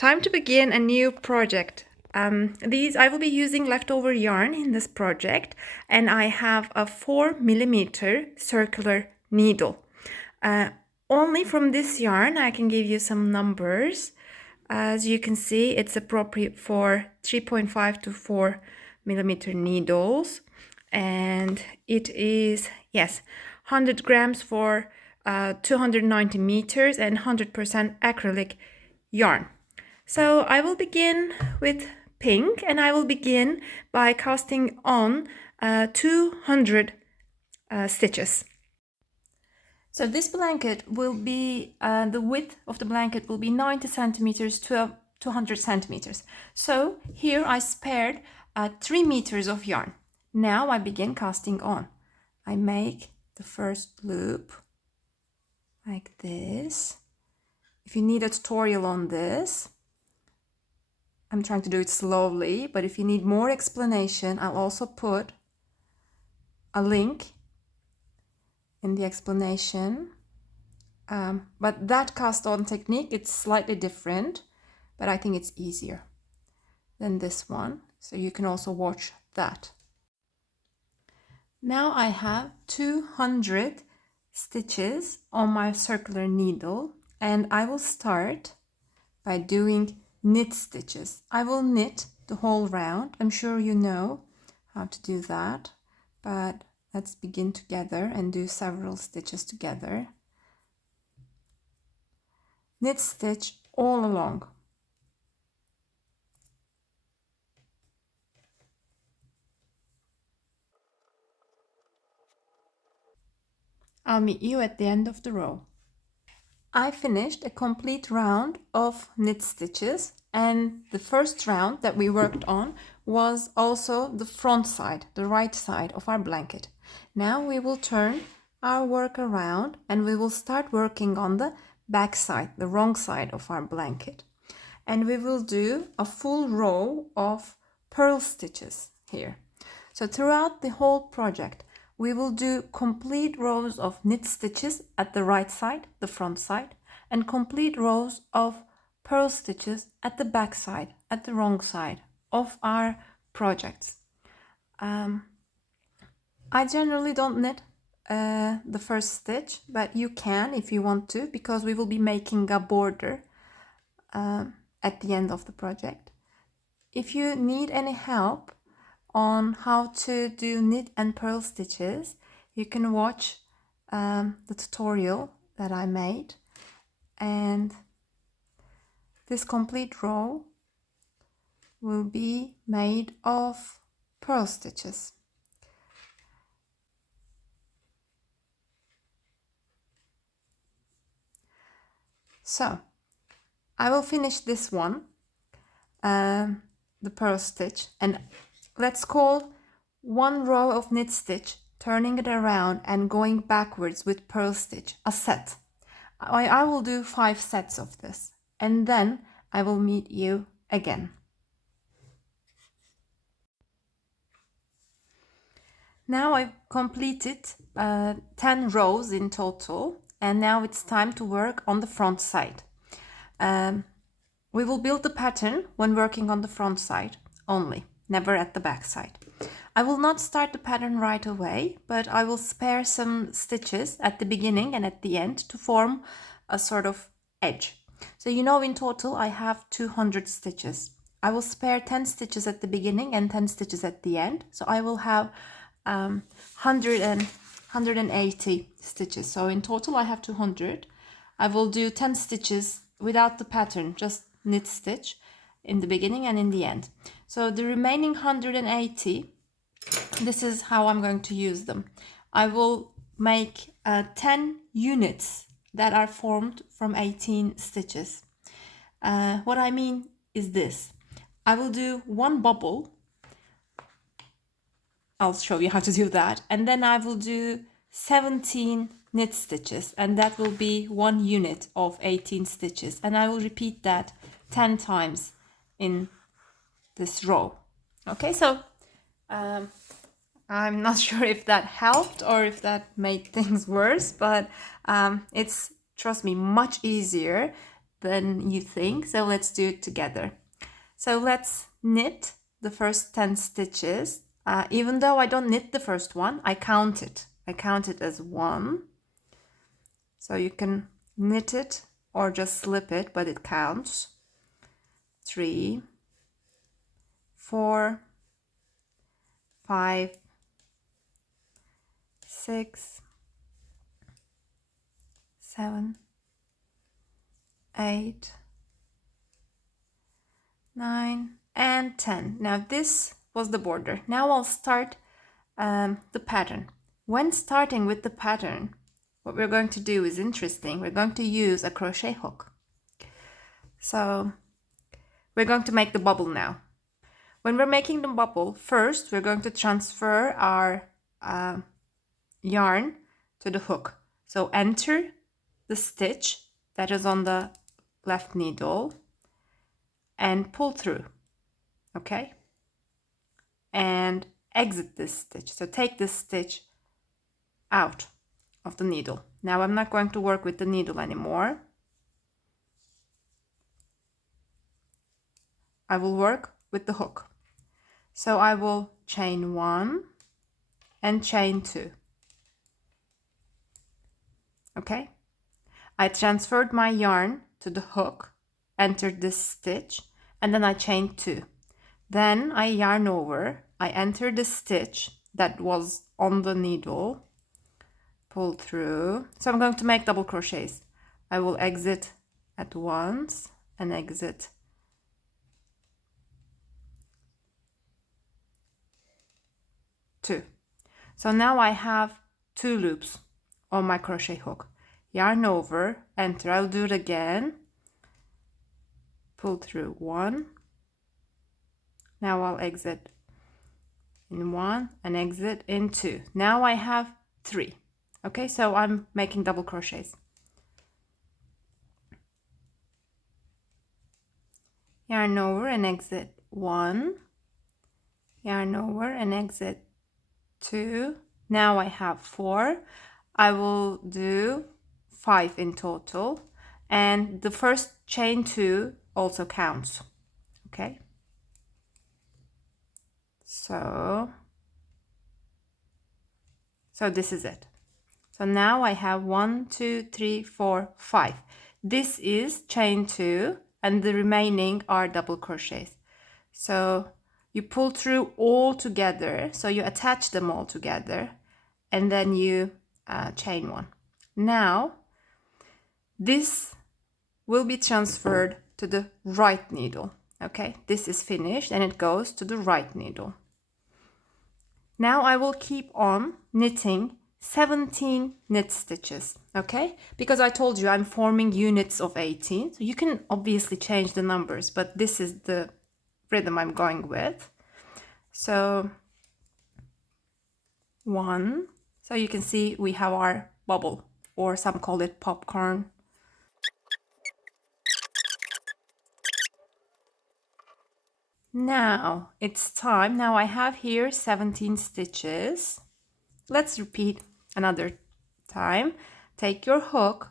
Time to begin a new project. I will be using leftover yarn in this project, and I have a 4mm circular needle. Only from this yarn I can give you some numbers. As you can see, it's appropriate for 3.5 to 4mm needles, and it is, yes, 100 grams for 290 meters and 100% acrylic yarn. So I will begin with pink, and I will begin by casting on 200 stitches. So this blanket will be, the width of the blanket will be 90 centimeters to 200 centimeters. So here I spared 3 meters of yarn. Now I begin casting on. I make the first loop like this. If you need a tutorial on this, I'm trying to do it slowly, but if you need more explanation, I'll also put a link in the explanation. But that cast on technique, it's slightly different, but I think it's easier than this one. So you can also watch that. Now I have 200 stitches on my circular needle, and I will start by doing knit stitches. I will knit the whole round. I'm sure you know how to do that, but let's begin together and do several stitches together. Knit stitch all along. I'll meet you at the end of the row. I finished a complete round of knit stitches, and the first round that we worked on was also the front side, the right side of our blanket. Now we will turn our work around and we will start working on the back side, the wrong side of our blanket. And we will do a full row of purl stitches here. So throughout the whole project, we will do complete rows of knit stitches at the right side, the front side, and complete rows of purl stitches at the back side, at the wrong side of our projects. I generally don't knit the first stitch, but you can if you want to, because we will be making a border at the end of the project. If you need any help on how to do knit and purl stitches, you can watch the tutorial that I made, and this complete row will be made of purl stitches. So I will finish this one, the purl stitch, and let's call one row of knit stitch, turning it around and going backwards with purl stitch, a set. I will do 5 sets of this, and then I will meet you again. Now I've completed 10 rows in total, and now it's time to work on the front side. We will build the pattern when working on the front side only, never at the back side. I will not start the pattern right away, but I will spare some stitches at the beginning and at the end to form a sort of edge. So you know, in total I have 200 stitches. I will spare 10 stitches at the beginning and 10 stitches at the end. So I will have 180 stitches. So in total I have 200. I will do 10 stitches without the pattern, just knit stitch in the beginning and in the end. So the remaining 180, this is how I'm going to use them. I will make 10 units that are formed from 18 stitches. What I mean is this. I will do one bubble. I'll show you how to do that. And then I will do 17 knit stitches, and that will be one unit of 18 stitches. And I will repeat that 10 times in this row. Okay, so I'm not sure if that helped or if that made things worse, but it's, trust me, much easier than you think, so let's do it together. So let's knit the first 10 stitches. Even though I don't knit the first one, I count it. I count it as 1. So you can knit it or just slip it, but it counts. 3, 4, 5, 6, 7, 8, 9, and 10. Now this was the border. Now I'll start the pattern. When starting with the pattern, what we're going to do is interesting. We're going to use a crochet hook. So we're going to make the bubble now. When we're making the bubble, first we're going to transfer our yarn to the hook. So enter the stitch that is on the left needle and pull through, okay? And exit this stitch. So take this stitch out of the needle. Now I'm not going to work with the needle anymore. I will work with the hook. So I will chain 1 and chain 2. Okay? I transferred my yarn to the hook, entered this stitch, and then I chained 2. Then I yarn over, I enter the stitch that was on the needle, pull through. So I'm going to make double crochets. I will exit at once and exit two. So now I have 2 loops on my crochet hook. Yarn over, enter. I'll do it again. Pull through 1. Now I'll exit in 1 and exit in 2. Now I have 3. Okay, so I'm making double crochets. Yarn over and exit 1. Yarn over and exit 2. Now I have 4. I will do 5 in total, and the first chain 2 also counts. Okay, so this is it. So now I have 1, 2, 3, 4, 5. This is chain 2 and the remaining are double crochets. So you pull through all together, so you attach them all together, and then you chain 1. Now this will be transferred to the right needle. Okay, this is finished and it goes to the right needle. Now I will keep on knitting 17 knit stitches, okay? Because I told you I'm forming units of 18. So you can obviously change the numbers, but this is the rhythm I'm going with. So 1. So you can see we have our bubble, or some call it popcorn. Now it's time. Now I have here 17 stitches. Let's repeat another time. Take your hook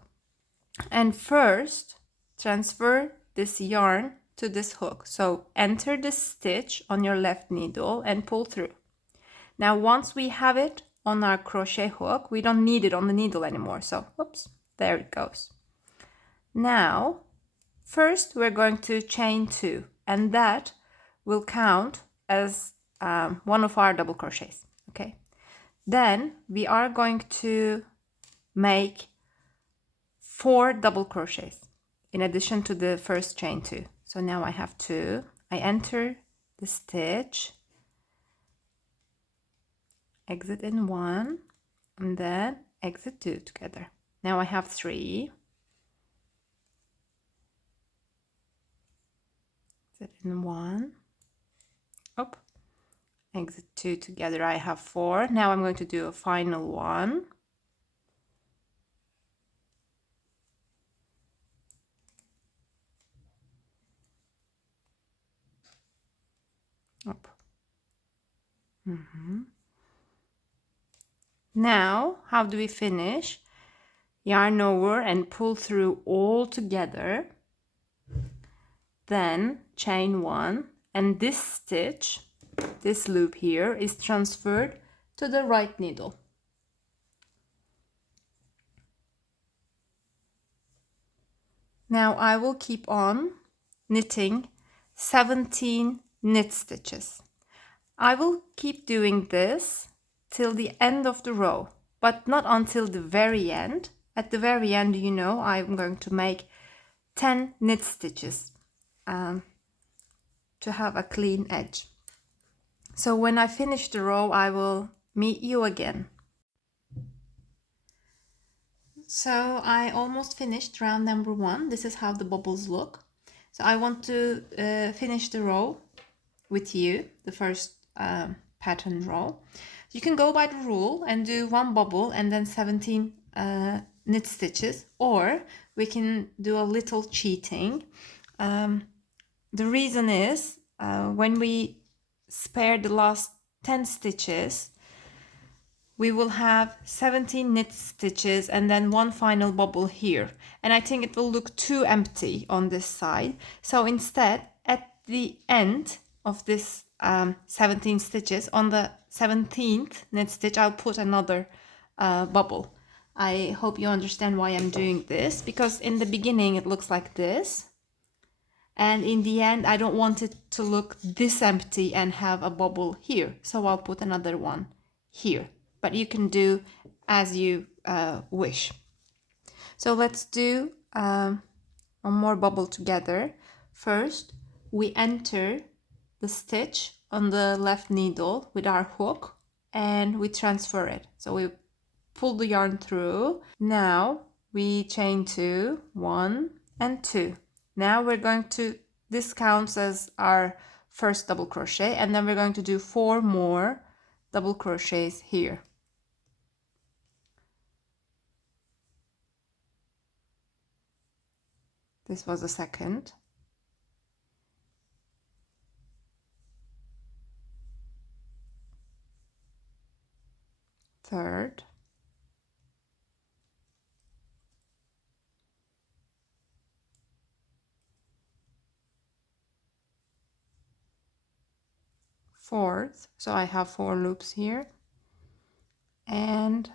and first transfer this yarn to this hook. So enter the stitch on your left needle and pull through. Now once we have it on our crochet hook, we don't need it on the needle anymore. So oops, there it goes. Now first we're going to chain 2, and that will count as one of our double crochets. Okay, then we are going to make 4 double crochets in addition to the first chain 2. So now I have 2. I enter the stitch, exit in 1, and then exit 2 together. Now I have 3. Exit in 1. Up. Exit 2 together. I have 4. Now I'm going to do a final one. Up. Now, how do we finish? Yarn over and pull through all together. then chain 1, and this stitch, this loop here, is transferred to the right needle. Now I will keep on knitting 17 knit stitches. I will keep doing this till the end of the row, but not until the very end. At the very end, you know, I'm going to make 10 knit stitches to have a clean edge. So when I finish the row, I will meet you again. So I almost finished round number 1. This is how the bubbles look. So I want to finish the row with you, the first pattern row. You can go by the rule and do 1 bubble and then 17 knit stitches, or we can do a little cheating. The reason is when we spare the last 10 stitches, we will have 17 knit stitches and then 1 final bubble here. And I think it will look too empty on this side. So instead, at the end of this 17 stitches, on the 17th knit stitch, I'll put another bubble. I hope you understand why I'm doing this, because in the beginning it looks like this. And in the end, I don't want it to look this empty and have a bubble here. So I'll put another one here. But you can do as you wish. So let's do one more bubble together. First, we enter the stitch on the left needle with our hook and we transfer it. So we pull the yarn through. Now we chain 2, 1 and 2. Now we're going to, this counts as our first double crochet, and then we're going to do 4 more double crochets here. This was the second. Third. Fourth, so I have 4 loops here, and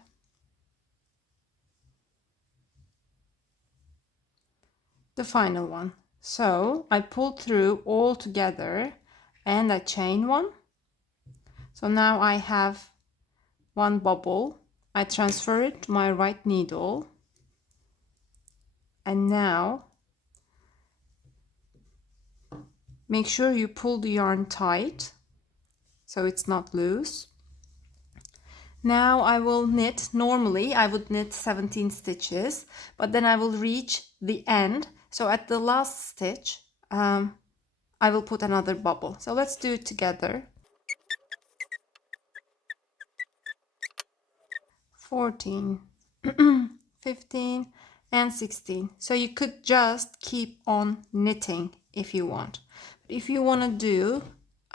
the final one. So I pull through all together and I chain 1. So now I have 1 bubble. I transfer it to my right needle, and now make sure you pull the yarn tight so it's not loose. Now I will knit, normally I would knit 17 stitches, but then I will reach the end. So at the last stitch, I will put another bubble. So let's do it together. 14, 15 and 16. So you could just keep on knitting if you want. But if you want to do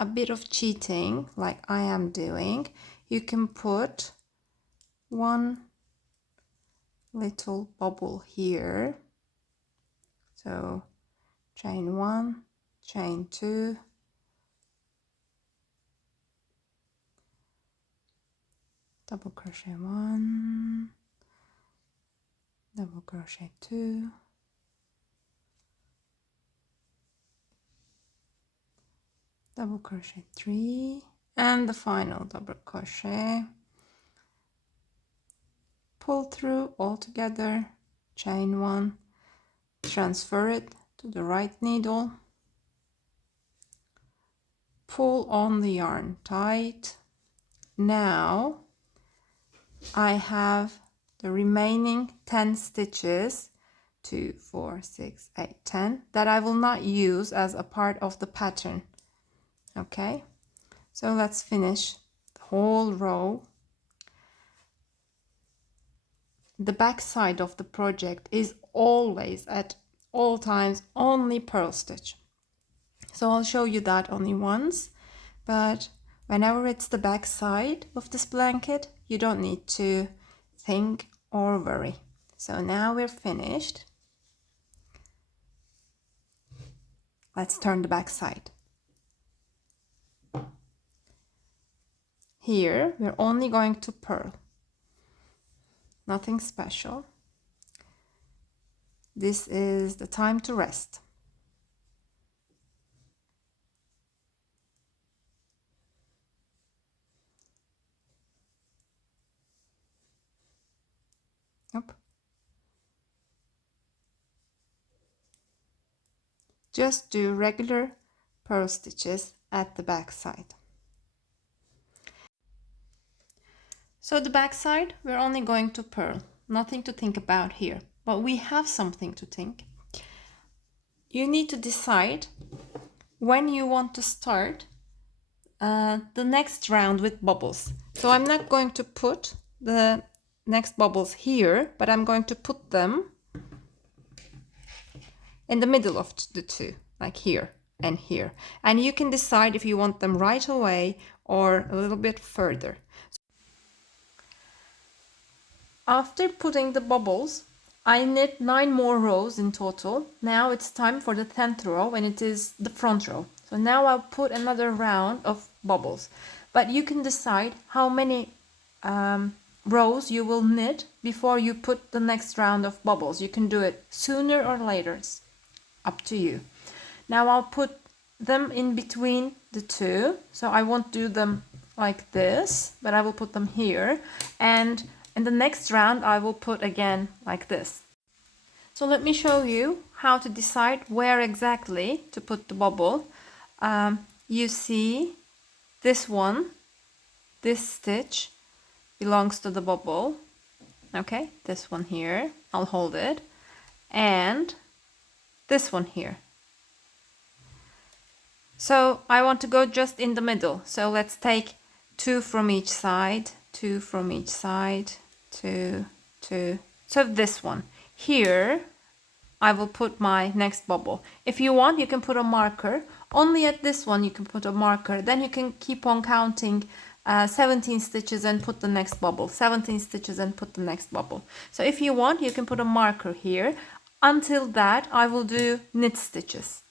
a bit of cheating like I am doing, you can put 1 little bubble here. So chain 1, chain 2, double crochet 1, double crochet 2, double crochet 3, and the final double crochet. Pull through all together, chain 1, transfer it to the right needle, pull on the yarn tight. Now I have the remaining 10 stitches, 2, 4, 6, 8, 10, that I will not use as a part of the pattern. Okay, so let's finish the whole row. The back side of the project is always, at all times, only purl stitch. So I'll show you that only once, but whenever it's the back side of this blanket, you don't need to think or worry. So now we're finished. Let's turn the back side. Here we're only going to purl, nothing special. This is the time to rest. Yep. Just do regular purl stitches at the back side. So the back side, we're only going to purl, nothing to think about here, but we have something to think. You need to decide when you want to start the next round with bubbles. So I'm not going to put the next bubbles here, but I'm going to put them in the middle of the two, like here and here. And you can decide if you want them right away or a little bit further. After putting the bubbles, I knit 9 more rows in total. Now it's time for the 10th row, and it is the front row. So now I'll put another round of bubbles. But you can decide how many rows you will knit before you put the next round of bubbles. You can do it sooner or later. It's up to you. Now I'll put them in between the two. So I won't do them like this, but I will put them here. And in the next round, I will put again like this. So let me show you how to decide where exactly to put the bubble. You see this one, this stitch belongs to the bubble. Okay, this one here, I'll hold it. And this one here. So I want to go just in the middle. So let's take 2 from each side, 2 from each side, 2, 2. So this one. Here I will put my next bubble. If you want, you can put a marker. Only at this one you can put a marker. Then you can keep on counting 17 stitches and put the next bubble. 17 stitches and put the next bubble. So if you want, you can put a marker here. Until that, I will do knit stitches.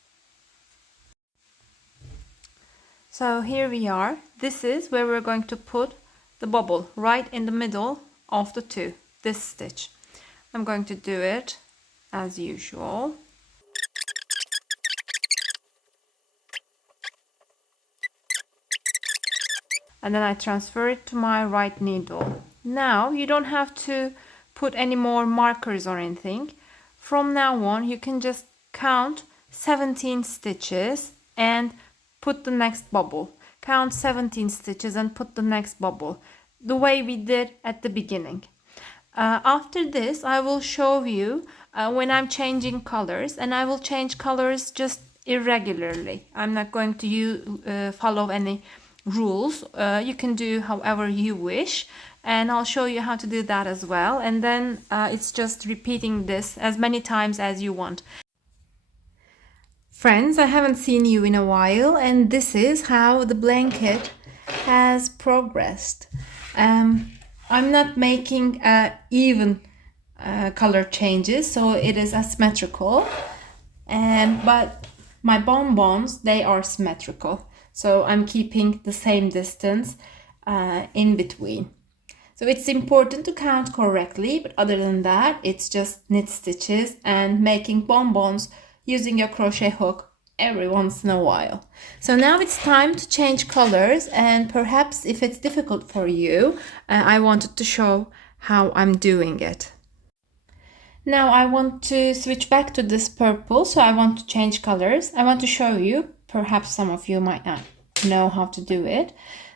So here we are. This is where we're going to put the bubble, right in the middle of the two, this stitch. I'm going to do it as usual. And then I transfer it to my right needle. Now you don't have to put any more markers or anything. From now on, you can just count 17 stitches and put the next bubble. Count 17 stitches and put the next bubble, the way we did at the beginning. After this, I will show you when I'm changing colors, and I will change colors just irregularly. I'm not going to follow any rules. You can do however you wish, and I'll show you how to do that as well. And then it's just repeating this as many times as you want. Friends, I haven't seen you in a while, and this is how the blanket has progressed. I'm not making even color changes, so it is asymmetrical, but my bonbons, they are symmetrical, so I'm keeping the same distance in between. So it's important to count correctly, but other than that, it's just knit stitches and making bonbons using your crochet hook every once in a while. So now it's time to change colors, and perhaps if it's difficult for you, I wanted to show how I'm doing it. Now I want to switch back to this purple, so I want to change colors. I want to show you, perhaps some of you might not know how to do it.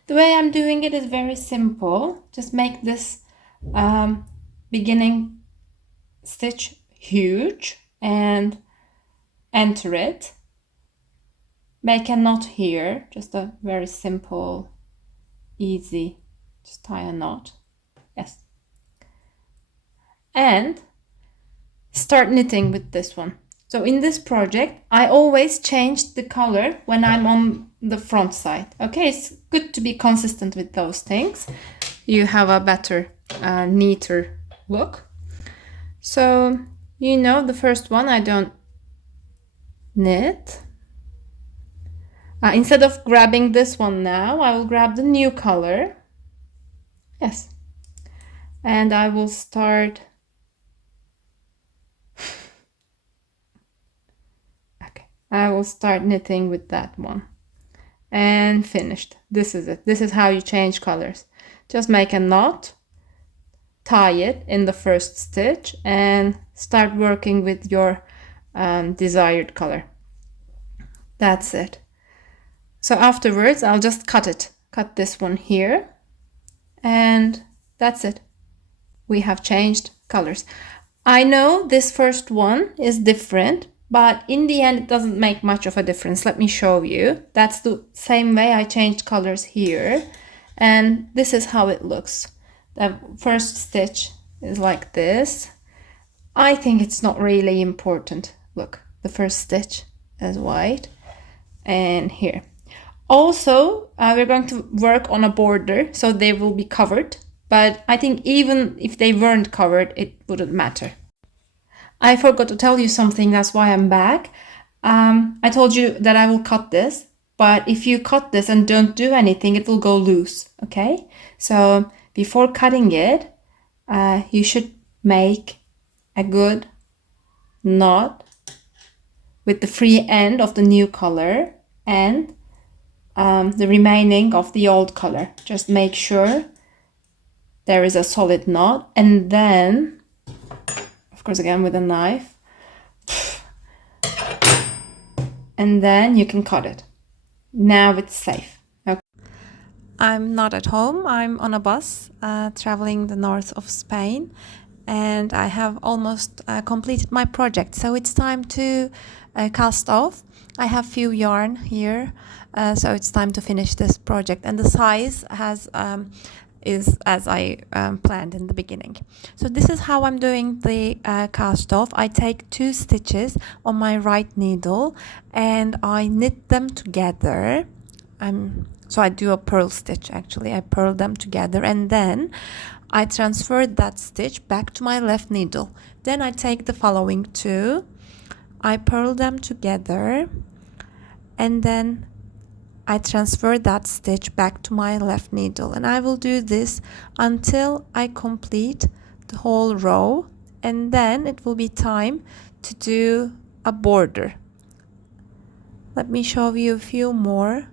The way I'm doing it is very simple. Just make this beginning stitch huge and enter it. Make a knot here, just a very simple, easy, just tie a knot. Yes. And start knitting with this one. So in this project, I always change the color when I'm on the front side. Okay, it's good to be consistent with those things. You have a better, neater look. So, you know, the first one I don't knit. Instead of grabbing this one now, I will grab the new color. Yes. And I will start. Okay. I will start knitting with that one. And finished. This is it. This is how you change colors. Just make a knot, tie it in the first stitch, and start working with your desired color. That's it. So afterwards, I'll just cut it. Cut this one here. And that's it. We have changed colors. I know this first one is different, but in the end, it doesn't make much of a difference. Let me show you. That's the same way I changed colors here. And this is how it looks. The first stitch is like this. I think it's not really important. Look, the first stitch is white. And here. Also, we're going to work on a border, so they will be covered. But I think even if they weren't covered, it wouldn't matter. I forgot to tell you something, that's why I'm back. I told you that I will cut this, but if you cut this and don't do anything, it will go loose, okay? So before cutting it, you should make a good knot with the free end of the new color and the remaining of the old color. Just make sure there is a solid knot, and then, of course, again with a knife, and then you can cut it. Now it's safe. Okay. I'm not at home. I'm on a bus traveling the north of Spain, and I have almost completed my project. So it's time to cast off. I have few yarn here, so it's time to finish this project. And the size is as I planned in the beginning. So this is how I'm doing the cast off. I take 2 stitches on my right needle and I knit them together. So I do a purl stitch actually. I purl them together and then I transfer that stitch back to my left needle. Then I take the following 2, I purl them together, and then I transfer that stitch back to my left needle, and I will do this until I complete the whole row, and then it will be time to do a border. Let me show you a few more.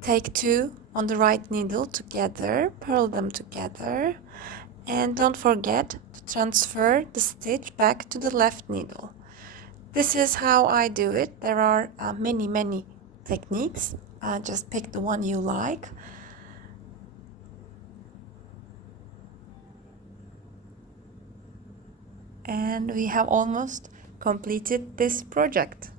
Take 2 on the right needle together, purl them together, and don't forget to transfer the stitch back to the left needle. This is how I do it. There are many techniques. Just pick the one you like. And we have almost completed this project.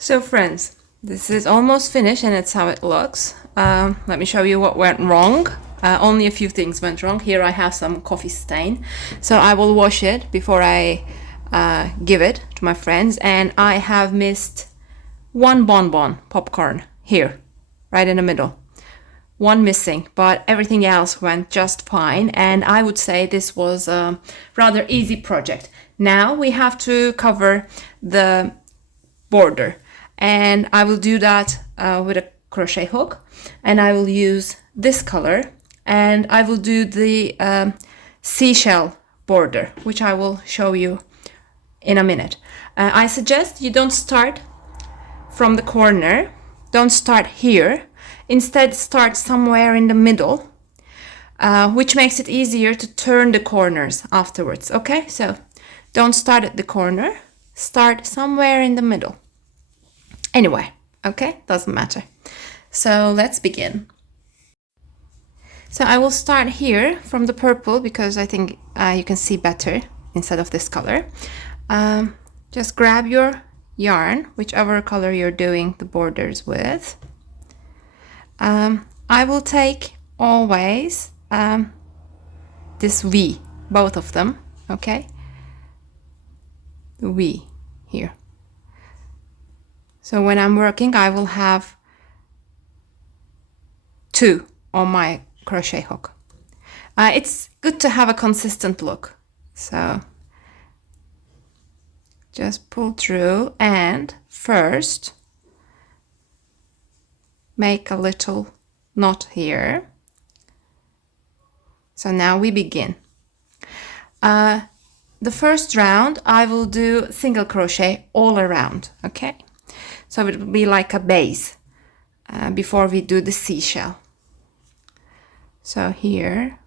So friends, this is almost finished and it's how it looks. Let me show you what went wrong. Only a few things went wrong. Here I have some coffee stain, so I will wash it before I give it to my friends. And I have missed 1 bonbon popcorn here, right in the middle. 1 missing, but everything else went just fine. And I would say this was a rather easy project. Now we have to cover the border. And I will do that with a crochet hook, and I will use this color, and I will do the seashell border, which I will show you in a minute. I suggest you don't start from the corner, don't start here, instead start somewhere in the middle, which makes it easier to turn the corners afterwards. Okay, so don't start at the corner, start somewhere in the middle. Anyway, okay, doesn't matter. So let's begin. So I will start here from the purple because I think you can see better instead of this color. Just grab your yarn, whichever color you're doing the borders with. I will take always this V, both of them, okay? The V here. So when I'm working, I will have 2 on my crochet hook. It's good to have a consistent look. So just pull through and first make a little knot here. So now we begin. The first round I will do single crochet all around, okay? So it will be like a base before we do the seashell. So here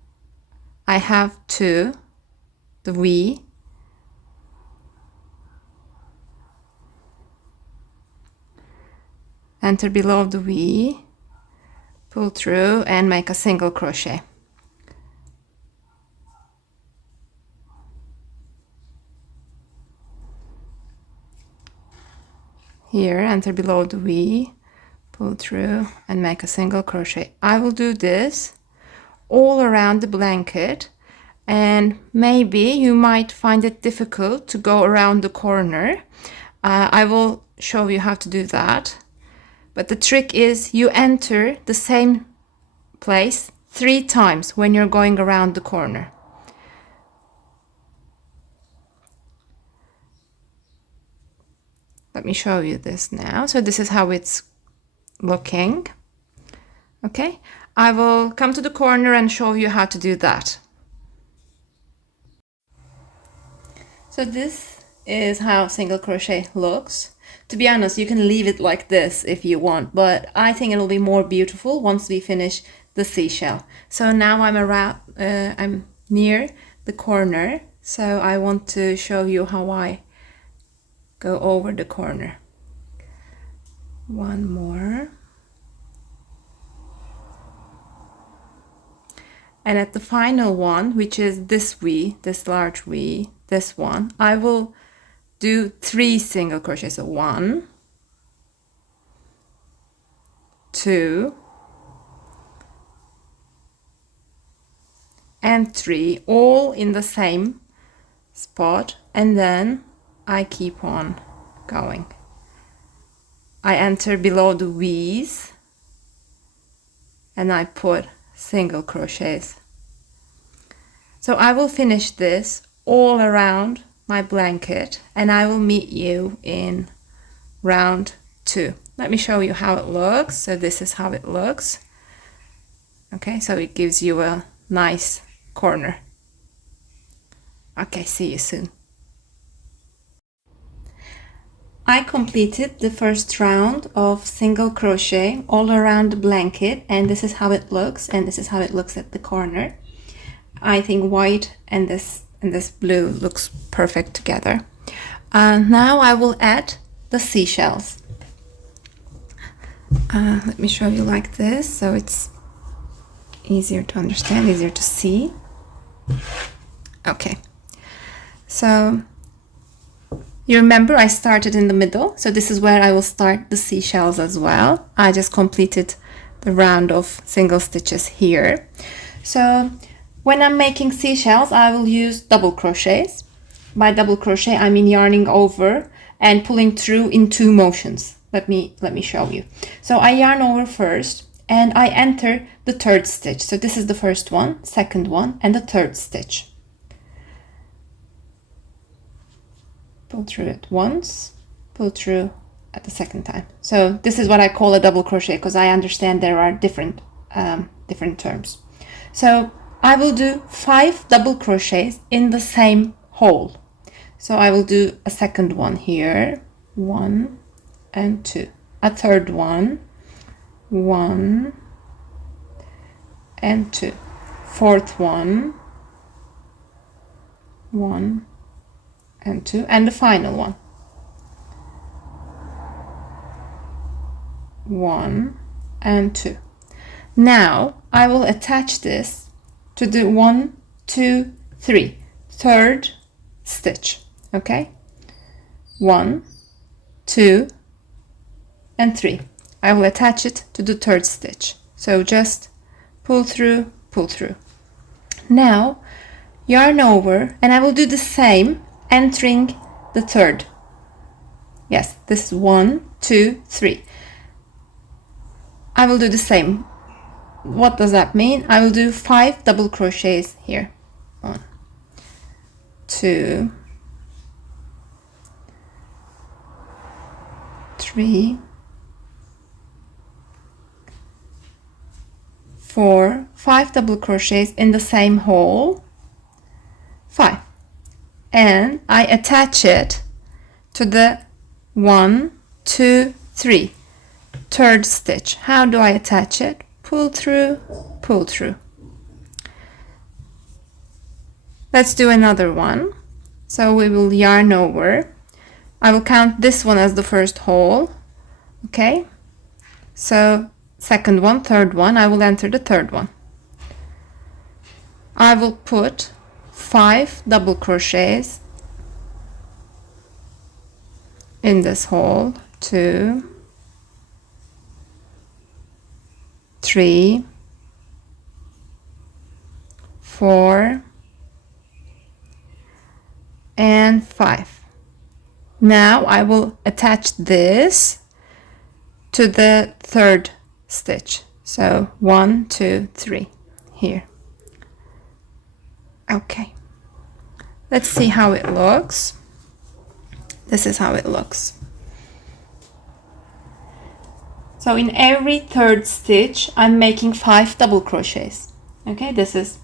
I have 2, the V, enter below the V, pull through and make a single crochet. Here, enter below the V, pull through and make a single crochet. I will do this all around the blanket, and maybe you might find it difficult to go around the corner. I will show you how to do that. But the trick is you enter the same place 3 times when you're going around the corner. Let me show you this now. So this is how it's looking. Okay, I will come to the corner and show you how to do that. So this is how single crochet looks. To be honest, you can leave it like this if you want, but I think it'll be more beautiful once we finish the seashell. So now I'm near the corner, so I want to show you how I go over the corner. One more. And at the final one, which is this V, this large V, this one, I will do 3 single crochets. So 1, 2, and 3, all in the same spot, and then I keep on going. I enter below the V's and I put single crochets. So I will finish this all around my blanket and I will meet you in round 2. Let me show you how it looks. So this is how it looks. Okay, so it gives you a nice corner. Okay, see you soon. I completed the first round of single crochet all around the blanket, and this is how it looks, and this is how it looks at the corner. I think white and this blue looks perfect together. Now I will add the seashells. Let me show you like this, so it's easier to understand, easier to see. Okay, so you remember I started in the middle, so this is where I will start the seashells as well. I just completed the round of single stitches here. So when I'm making seashells, I will use double crochets. By double crochet, I mean yarning over and pulling through in 2 motions. Let me show you. So I yarn over first and I enter the 3rd stitch. So this is the first one, 2nd one, and the 3rd stitch. Pull through it once, pull through at the 2nd time. So this is what I call a double crochet, because I understand there are different terms. So I will do 5 double crochets in the same hole. So I will do a 2nd one here, 1 and 2, a 3rd one, 1 and 2, 4th one, 1 and 2, and the final one, 1 and 2. Now I will attach this to the 1, 2, 3, 3rd stitch. Okay, 1, 2 and 3. I will attach it to the 3rd stitch. So just pull through, pull through. Now yarn over, and I will do the same entering the 3rd. Yes, this is 1, 2, 3. I will do the same what does that mean? I will do 5 double crochets here. 1, 2, 3, 4, 5 double crochets in the same hole, 5, and I attach it to the 1, 2, 3 third stitch. How do I attach it? Pull through, pull through. Let's do another one. So we will yarn over. I will count this one as the first hole. Okay, so second one, third one, I will enter the third one. I will put 5 double crochets in this hole. 2, 3, 4, and 5. Now I will attach this to the third stitch. So 1, 2, 3 here. Okay, let's see how it looks. This is how it looks. So in every third stitch I'm making 5 double crochets. Okay, this is,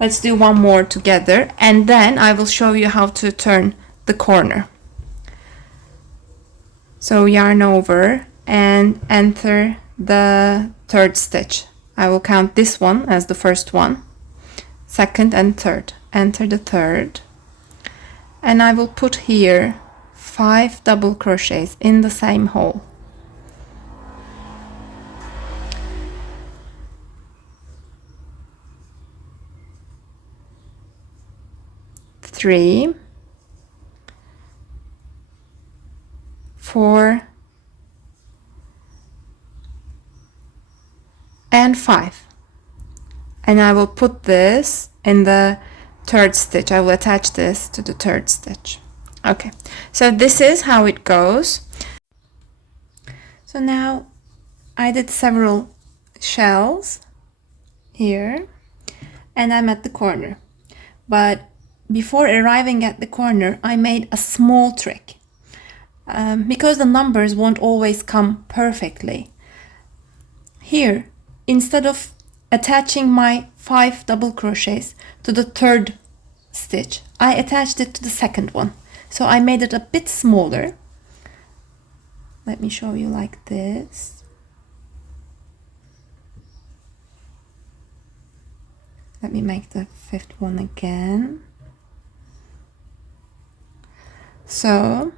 let's do one more together and then I will show you how to turn the corner. So yarn over and enter the third stitch. I will count this one as the first one, second and third. Enter the third, and I will put here 5 double crochets in the same hole. Three, 4, and 5, and I will put this in the third stitch. I will attach this to the third stitch. Okay, so this is how it goes. So now I did several shells here and I'm at the corner, but before arriving at the corner I made a small trick. Because the numbers won't always come perfectly. Here, instead of attaching my 5 double crochets to the third stitch, I attached it to the second one. So I made it a bit smaller. Let me show you like this. Let me make the 5th one again. So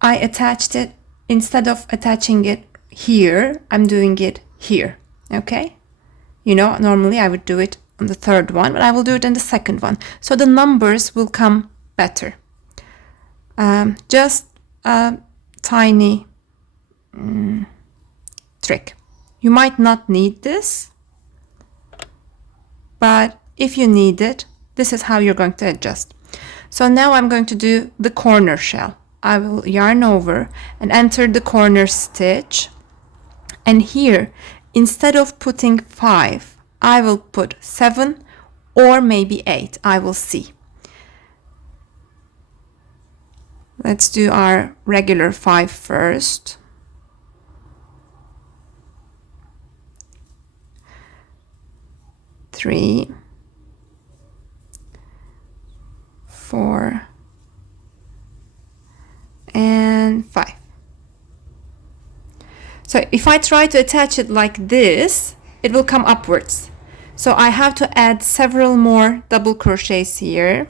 I attached it, instead of attaching it here, I'm doing it here, okay? You know, normally I would do it on the third one, but I will do it in the second one. So the numbers will come better. Just a tiny trick. You might not need this, but if you need it, this is how you're going to adjust. So now I'm going to do the corner shell. I will yarn over and enter the corner stitch, and here instead of putting 5 I will put 7 or maybe 8. I will see. Let's do our regular 5 first. Three, 4, and 5. So if I try to attach it like this, it will come upwards. So I have to add several more double crochets here.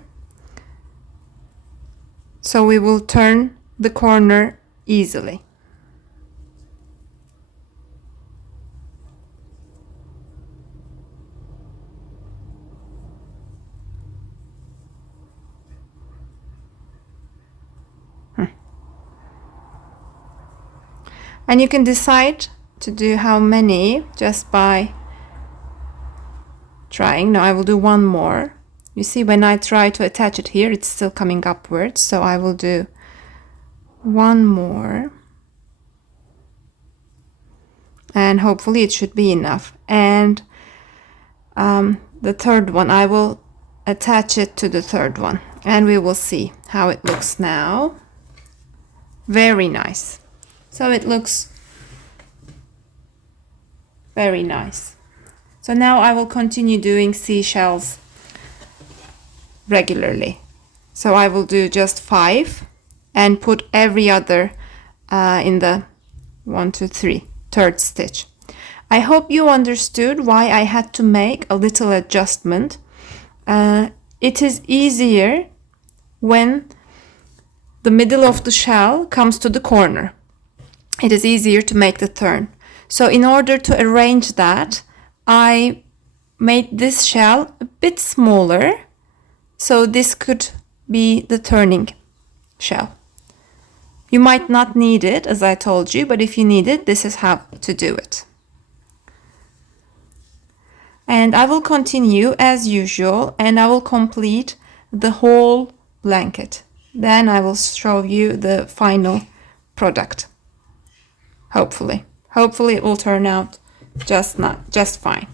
So we will turn the corner easily. And you can decide to do how many just by trying. Now I will do one more. You see, when I try to attach it here, it's still coming upwards. So I will do one more. and hopefully it should be enough. And the third one, I will attach it to the third one, and we will see how it looks now. Very nice. So it looks very nice. So now I will continue doing seashells regularly. So I will do just 5 and put every other in the 1, 2, 3 third stitch. I hope you understood why I had to make a little adjustment. It is easier when the middle of the shell comes to the corner. It is easier to make the turn. So in order to arrange that, I made this shell a bit smaller, so this could be the turning shell. You might not need it, as I told you, but if you need it, this is how to do it. And I will continue as usual, and I will complete the whole blanket. Then I will show you the final product. Hopefully it will turn out just fine.